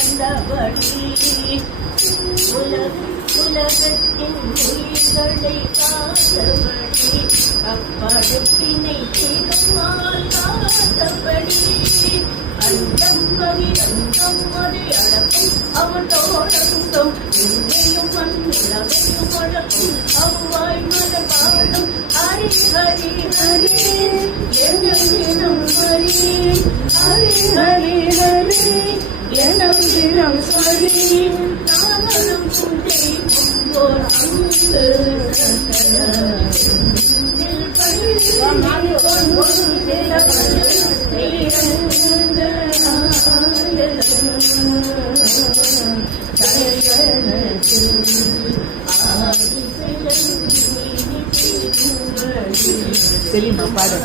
வந்தபடி உலகத்தின் உயிர்களை காத்தபடி அப்படத்தினை திருமால் காத்தபடி அண்டம் பகிரங்கம் அதை அளக்கும் அவனோடங்கம் எங்கேயும் மண்ணிலவையும் வழக்கும் அவ்வாய் மலபாடும் ஹரி ஹரி ஹரி எனம் ஹரி ஹரி ஹரி ஹரி எனம் தினம் ஹரி நானும் குண்டை மும்போர் அங்கு தெரியுமா பாடு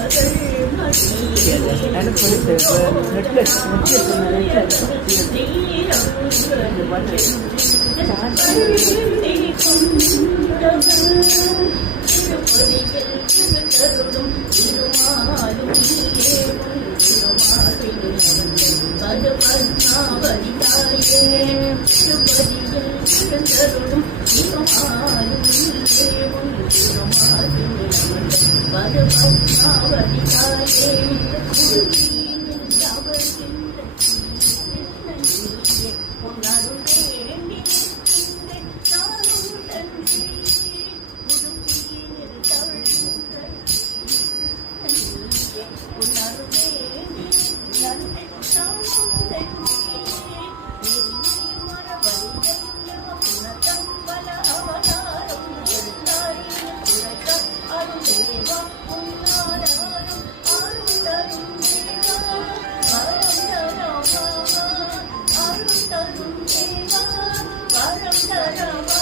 Para